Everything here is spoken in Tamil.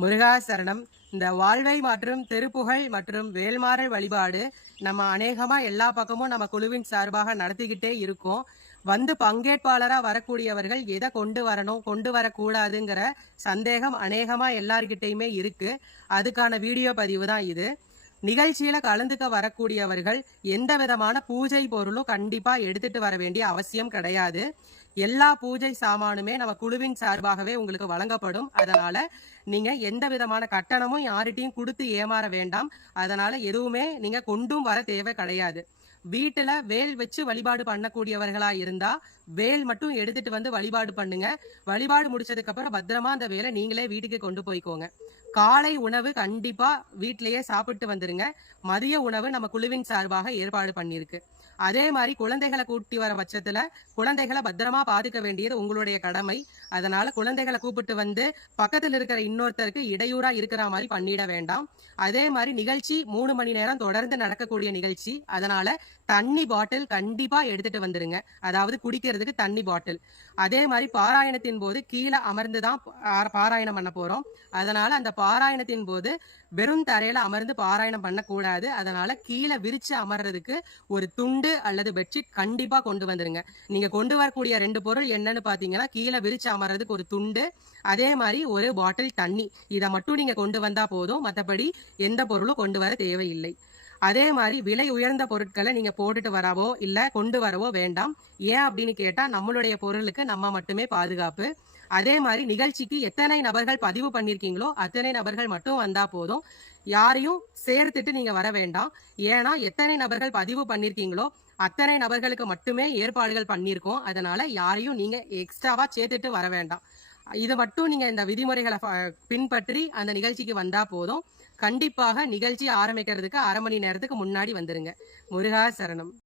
முருகா சரணம் இந்த வாழ்வை மற்றும் திருப்புகழ் மற்றும் வேல்மாறல் வழிபாடு நம்ம அநேகமாக எல்லா பக்கமும் நம்ம குழுவின் சார்பாக நடத்திக்கிட்டே இருக்கோம். வந்து பங்கேற்பாளராக வரக்கூடியவர்கள் எதை கொண்டு வரணும் கொண்டு வரக்கூடாதுங்கிற சந்தேகம் அநேகமாக எல்லார்கிட்டையுமே இருக்குது அதுக்கான வீடியோ பதிவு தான் இது. நிகழ்ச்சியில் கலந்துக்க வரக்கூடியவர்கள் எந்த விதமான பூஜை பொருளும் கண்டிப்பாக எடுத்துகிட்டு வர வேண்டிய அவசியம் கிடையாது. எல்லா பூஜை சாமானுமே நம்ம குழுவின் சார்பாகவே உங்களுக்கு வழங்கப்படும். அதனால நீங்க எந்த விதமான கட்டணமும் யார்கிட்டையும் கொடுத்து ஏமாற வேண்டாம். அதனால எதுவுமே நீங்க கொண்டும் வர தேவை கிடையாது. வீட்டுல வேல் வச்சு வழிபாடு பண்ணக்கூடியவர்களா இருந்தா வேல் மட்டும் எடுத்துட்டு வந்து வழிபாடு பண்ணுங்க. வழிபாடு முடிச்சதுக்கு அப்புறம் பத்திரமா அந்த வேலை நீங்களே வீட்டுக்கு கொண்டு போய்க்கோங்க. காலை உணவு கண்டிப்பா வீட்டிலேயே சாப்பிட்டு வந்துருங்க. மதிய உணவு நம்ம குழுவின் சார்பாக ஏற்பாடு பண்ணியிருக்கு. அதே மாதிரி குழந்தைகளை கூட்டி வர பட்சத்துல குழந்தைகளை பத்திரமா பாதுக்க வேண்டியது உங்களுடைய கடமை. அதனால குழந்தைகளை கூப்பிட்டு வந்து பக்கத்துல இருக்கிற இன்னொருத்தருக்கு இடையூறா இருக்கிற மாதிரி பண்ணிட வேண்டாம். அதே மாதிரி நிகழ்ச்சி மூணு மணி நேரம் தொடர்ந்து நடக்கக்கூடிய நிகழ்ச்சி. அதனால தண்ணி பாட்டில் கண்டிப்பா எடுத்துட்டு வந்துருங்க. அதாவது குடிக்கிறதுக்கு தண்ணி பாட்டில். அதே மாதிரி பாராயணத்தின் போது கீழே அமர்ந்து தான் பாராயணம் பண்ண போறோம். அதனால அந்த பாராயணத்தின் போது வெறும் தரையில அமர்ந்து பாராயணம் பண்ணக்கூடாது. அதனால கீழே விரிச்சு அமர்றதுக்கு ஒரு துண்டு அல்லது பெட்ஷீட் கண்டிப்பா கொண்டு வந்துருங்க. நீங்க கொண்டு வரக்கூடிய ரெண்டு பொருள் என்னன்னு பாத்தீங்கன்னா கீழே விரிச்சு அமர்றதுக்கு ஒரு துண்டு அதே மாதிரி ஒரு பாட்டில் தண்ணி. இதை மட்டும் நீங்க கொண்டு வந்தா போதும். மற்றபடி எந்த பொருளும் கொண்டு வர தேவையில்லை. அதே மாதிரி விலை உயர்ந்த பொருட்களை நீங்க போட்டுட்டு வரவோ இல்ல கொண்டு வரவோ வேண்டாம். ஏன் அப்படின்னு கேட்டா நம்மளுடைய பொருளுக்கு நம்ம மட்டுமே பாதுகாப்பு. அதே மாதிரி நிகழ்ச்சிக்கு எத்தனை நபர்கள் பதிவு பண்ணிருக்கீங்களோ அத்தனை நபர்கள் மட்டும் வந்தா போதும். யாரையும் சேர்த்துட்டு நீங்க வர வேண்டாம். ஏன்னா எத்தனை நபர்கள் பதிவு பண்ணிருக்கீங்களோ அத்தனை நபர்களுக்கு மட்டுமே ஏற்பாடுகள் பண்ணியிருக்கோம் அதனால யாரையும் நீங்க எக்ஸ்ட்ராவா சேர்த்துட்டு வர வேண்டாம். இது மட்டும் நீங்க இந்த விதிமுறைகளை பின்பற்றி அந்த நிகழ்ச்சிக்கு வந்தா போதும். கண்டிப்பாக நிகழ்ச்சி ஆரம்பிக்கிறதுக்கு அரை மணி நேரத்துக்கு முன்னாடி வந்துருங்க. முருகா சரணம்